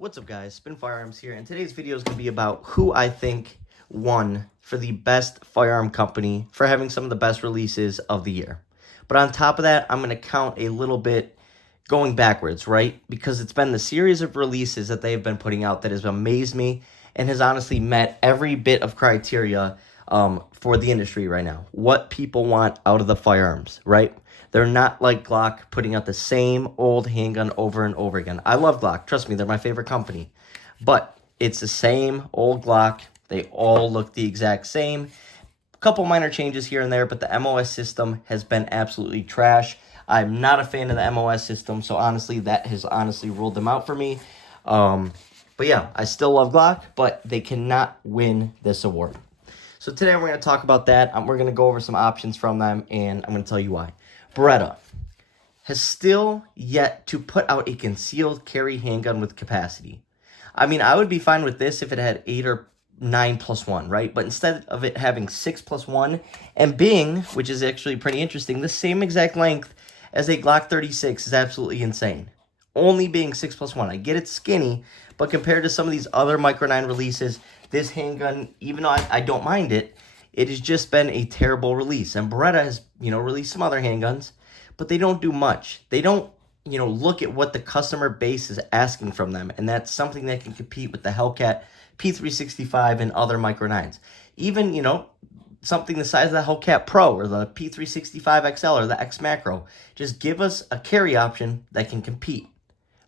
What's up, guys? Spin Firearms here, and today's video is going to be about who I think won for the best firearm company for having some of the best releases of the year. But on top of that, I'm going to count a little bit going backwards, right? Because it's been the series of releases that they've been putting out that has amazed me and has honestly met every bit of criteria for the industry right now. What people want out of the firearms, right? They're not like Glock putting out the same old handgun over and over again. I love Glock. Trust me, they're my favorite company. But it's the same old Glock. They all look the exact same. A couple minor changes here and there, but the MOS system has been absolutely trash. I'm not a fan of the MOS system, so honestly, that has honestly ruled them out for me. But yeah, I still love Glock, but they cannot win this award. So today we're going to talk about that. We're going to go over some options from them, and I'm going to tell you why. Beretta has still yet to put out a concealed carry handgun with capacity. I mean, I would be fine with this if it had 8 or 9+1, right? But instead of it having 6+1 and being, which is actually pretty interesting, the same exact length as a Glock 36 is absolutely insane. Only being 6+1. I get it's skinny, but compared to some of these other Micro 9 releases, this handgun, even though I don't mind it, it has just been a terrible release. And Beretta has, released some other handguns, but they don't do much. They don't, look at what the customer base is asking from them. And that's something that can compete with the Hellcat P365 and other Micro 9s. Even, something the size of the Hellcat Pro or the P365 XL or the X Macro. Just give us a carry option that can compete,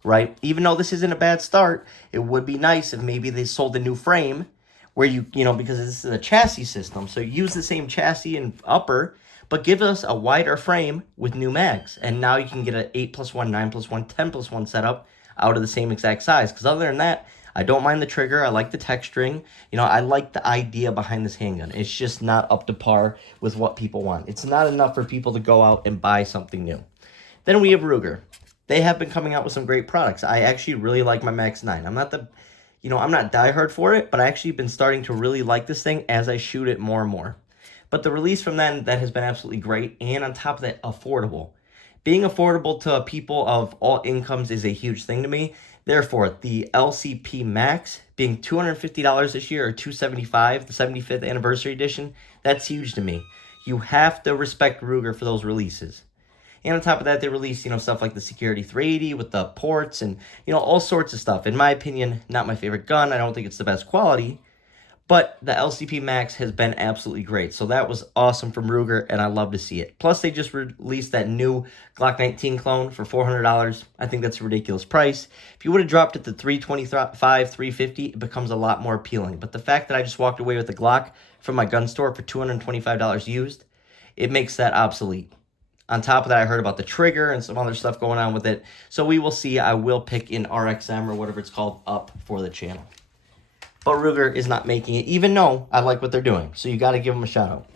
right? Even though this isn't a bad start, it would be nice if maybe they sold a new frame where because this is a chassis system, so use the same chassis and upper, but give us a wider frame with new mags. And now you can get an 8+1, 9+1, 10+1 setup out of the same exact size. Because other than that, I don't mind the trigger. I like the texturing. I like the idea behind this handgun. It's just not up to par with what people want. It's not enough for people to go out and buy something new. Then we have Ruger. They have been coming out with some great products. I actually really like my Max 9. I'm not diehard for it, but I actually been starting to really like this thing as I shoot it more and more. But the release from them, that has been absolutely great, and on top of that, affordable. Being affordable to people of all incomes is a huge thing to me. Therefore, the LCP Max being $250 this year, or $275, the 75th anniversary edition, that's huge to me. You have to respect Ruger for those releases. And on top of that, they released, stuff like the Security 380 with the ports and, all sorts of stuff. In my opinion, not my favorite gun. I don't think it's the best quality. But the LCP Max has been absolutely great. So that was awesome from Ruger, and I love to see it. Plus, they just released that new Glock 19 clone for $400. I think that's a ridiculous price. If you would have dropped it to $325, $350, it becomes a lot more appealing. But the fact that I just walked away with the Glock from my gun store for $225 used, it makes that obsolete. On top of that, I heard about the trigger and some other stuff going on with it. So we will see. I will pick an RXM or whatever it's called up for the channel. But Ruger is not making it, even though I like what they're doing. So you got to give them a shout out.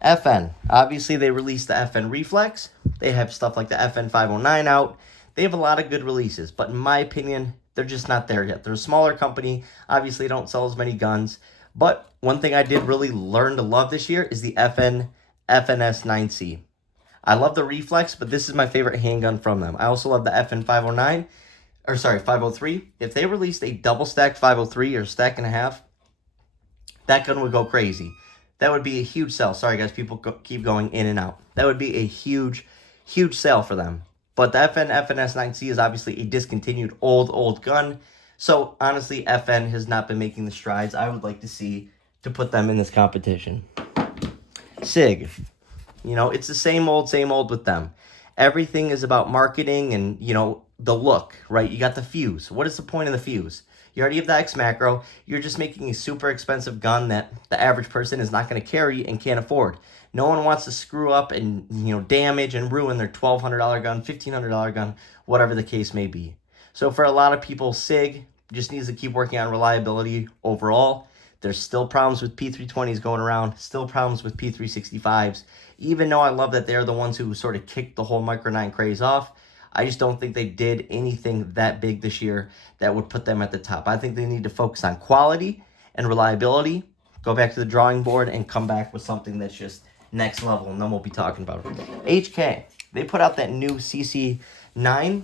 FN. Obviously, they released the FN Reflex. They have stuff like the FN 509 out. They have a lot of good releases. But in my opinion, they're just not there yet. They're a smaller company. Obviously, don't sell as many guns. But one thing I did really learn to love this year is the FN FNS 9C. I love the Reflex, but this is my favorite handgun from them. I also love the FN 509, 503. If they released a double stack 503 or stack and a half, that gun would go crazy. That would be a huge sell. Sorry, guys, people keep going in and out. That would be a huge, huge sale for them. But the FN FNS 9C is obviously a discontinued old gun. So, honestly, FN has not been making the strides I would like to see to put them in this competition. SIG. It's the same old with them. Everything is about marketing and, the look, right? You got the fuse. What is the point of the fuse? You already have the X Macro. You're just making a super expensive gun that the average person is not going to carry and can't afford. No one wants to screw up and, damage and ruin their $1,200 gun, $1,500 gun, whatever the case may be. So for a lot of people, SIG just needs to keep working on reliability overall. There's still problems with P320s going around, still problems with P365s. Even though I love that they're the ones who sort of kicked the whole Micro 9 craze off, I just don't think they did anything that big this year that would put them at the top. I think they need to focus on quality and reliability, go back to the drawing board, and come back with something that's just next level, and then we'll be talking about it. HK, they put out that new CC9,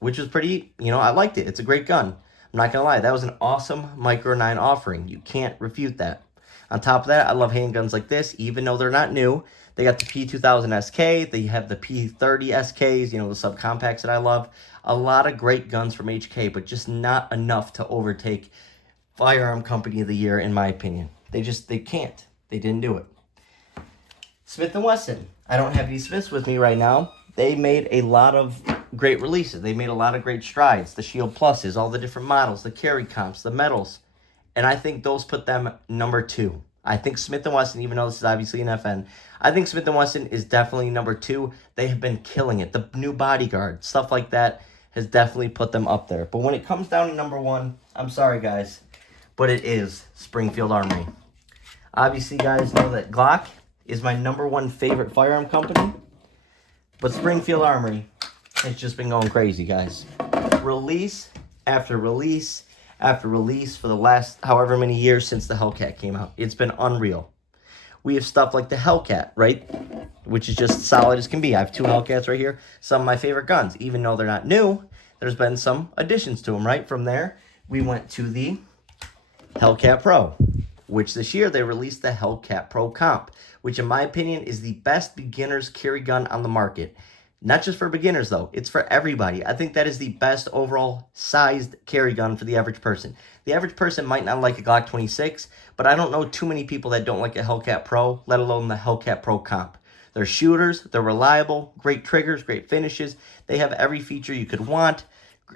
which was pretty, I liked it. It's a great gun. I'm I'm not going to lie. That was an awesome Micro 9 offering. You can't refute that. On top of that, I love handguns like this, even though they're not new. They got the P2000 SK. They have the P30 SKs, you know, the subcompacts that I love. A lot of great guns from HK, but just not enough to overtake Firearm Company of the Year, in my opinion. They can't. They didn't do it. Smith & Wesson. I don't have any Smiths with me right now. They made a lot of great releases. They made a lot of great strides. The Shield Pluses, all the different models, the carry comps, the medals. And I think those put them number 2. I think Smith & Wesson, even though this is obviously an FN, I think Smith & Wesson is definitely number 2. They have been killing it. The new bodyguard, stuff like that, has definitely put them up there. But when it comes down to number 1, I'm sorry, guys, but it is Springfield Armory. Obviously, guys know that Glock is my number 1 favorite firearm company, but Springfield Armory has just been going crazy, guys. Release after release after release for the last however many years since the Hellcat came out. It's been unreal. We have stuff like the Hellcat, right? Which is just solid as can be. I have 2 Hellcats right here. Some of my favorite guns. Even though they're not new, there's been some additions to them, right? From there, we went to the Hellcat Pro, which this year they released the Hellcat Pro Comp, which in my opinion is the best beginner's carry gun on the market. Not just for beginners, though. It's for everybody. I think that is the best overall sized carry gun for the average person. The average person might not like a Glock 26, but I don't know too many people that don't like a Hellcat Pro, let alone the Hellcat Pro Comp. They're shooters. They're reliable. Great triggers. Great finishes. They have every feature you could want.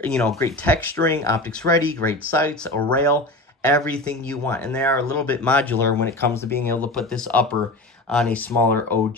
You know, great texturing, optics ready, great sights, a rail, everything you want. And they are a little bit modular when it comes to being able to put this upper on a smaller OG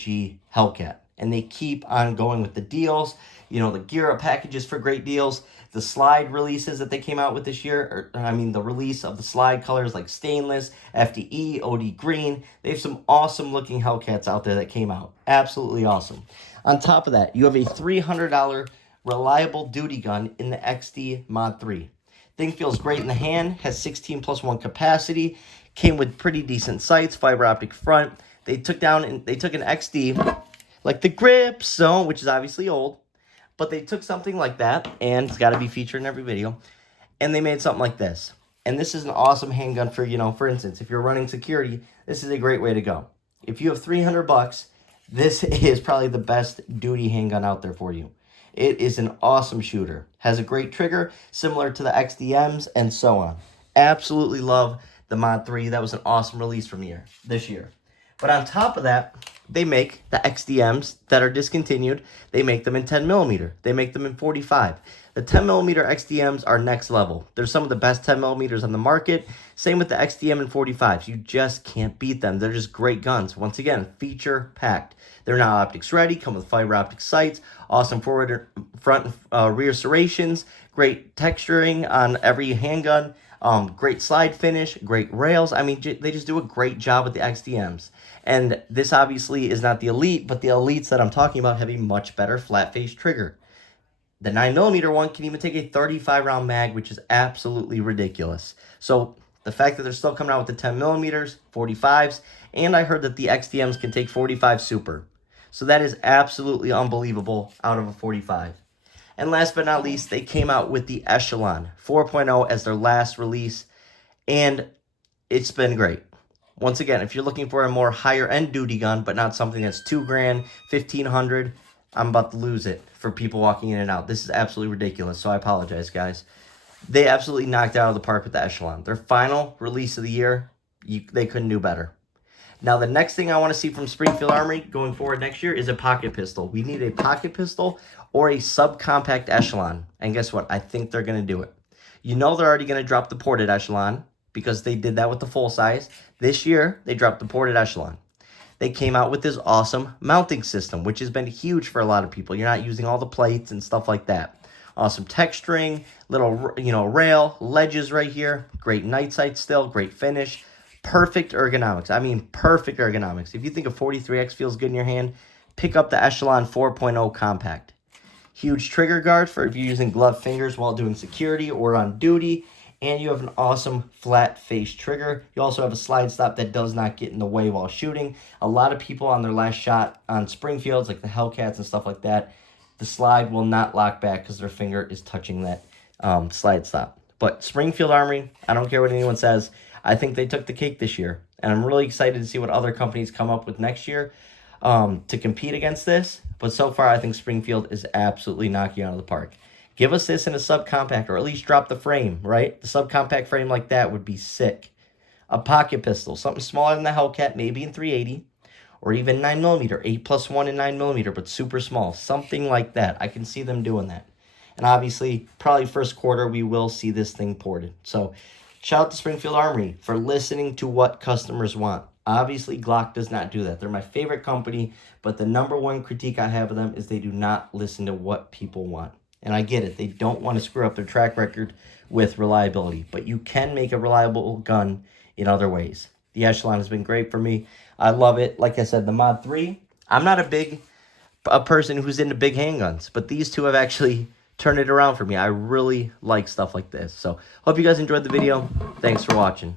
Hellcat. And they keep on going with the deals. You know, the gear up packages for great deals. The slide releases that they came out with this year. The release of the slide colors like stainless, FDE, OD green. They have some awesome looking Hellcats out there that came out. Absolutely awesome. On top of that, you have a $300 reliable duty gun in the XD Mod 3. Thing feels great in the hand. Has 16+1 capacity. Came with pretty decent sights. Fiber optic front. They took an XD... like the Grip Zone, which is obviously old, but they took something like that, and it's got to be featured in every video, and they made something like this. And this is an awesome handgun for, you know, for instance, if you're running security, this is a great way to go. If you have $300, this is probably the best duty handgun out there for you. It is an awesome shooter. Has a great trigger, similar to the XDMs, and so on. Absolutely love the Mod 3. That was an awesome release from this year. But on top of that, they make the XDMs that are discontinued. They make them in 10mm. They make them in 45. The 10mm XDMs are next level. They're some of the best 10mm on the market. Same with the XDM and 45s. You just can't beat them. They're just great guns. Once again, feature packed. They're now optics ready, come with fiber optic sights, awesome forward, front, rear serrations, great texturing on every handgun, great slide finish, great rails. I mean, they just do a great job with the XDMs. And this obviously is not the Elite, but the Elites that I'm talking about have a much better flat face trigger. The 9mm one can even take a 35-round mag, which is absolutely ridiculous. So the fact that they're still coming out with the 10mm, 45s, and I heard that the XDMs can take 45 Super. So that is absolutely unbelievable out of a 45. And last but not least, they came out with the Echelon 4.0 as their last release, and it's been great. Once again, if you're looking for a more higher-end duty gun, but not something that's $2,000, $1,500, I'm about to lose it for people walking in and out. This is absolutely ridiculous, so I apologize, guys. They absolutely knocked it out of the park with the Echelon. Their final release of the year, they couldn't do better. Now, the next thing I want to see from Springfield Armory going forward next year is a pocket pistol. We need a pocket pistol or a subcompact Echelon. And guess what? I think they're going to do it. You know they're already going to drop the ported Echelon because they did that with the full size. This year, they dropped the ported Echelon. They came out with this awesome mounting system, which has been huge for a lot of people. You're not using all the plates and stuff like that. Awesome texturing, little, rail, ledges right here. Great night sight still, great finish. Perfect ergonomics. I mean, perfect ergonomics. If you think a 43X feels good in your hand, pick up the Echelon 4.0 Compact. Huge trigger guard for if you're using gloved fingers while doing security or on duty. And you have an awesome flat face trigger. You also have a slide stop that does not get in the way while shooting. A lot of people on their last shot on Springfields, like the Hellcats and stuff like that, the slide will not lock back because their finger is touching that slide stop. But Springfield Armory, I don't care what anyone says, I think they took the cake this year. And I'm really excited to see what other companies come up with next year to compete against this. But so far, I think Springfield is absolutely knocking out of the park. Give us this in a subcompact, or at least drop the frame, right? The subcompact frame like that would be sick. A pocket pistol, something smaller than the Hellcat, maybe in 380, or even 9mm, 8+1 and 9mm, but super small. Something like that. I can see them doing that. And obviously, probably first quarter, we will see this thing ported. So, shout out to Springfield Armory for listening to what customers want. Obviously, Glock does not do that. They're my favorite company, but the number one critique I have of them is they do not listen to what people want. And I get it. They don't want to screw up their track record with reliability. But you can make a reliable gun in other ways. The Echelon has been great for me. I love it. Like I said, the Mod 3, I'm not a person who's into big handguns, but these two have actually turned it around for me. I really like stuff like this. So, hope you guys enjoyed the video. Thanks for watching.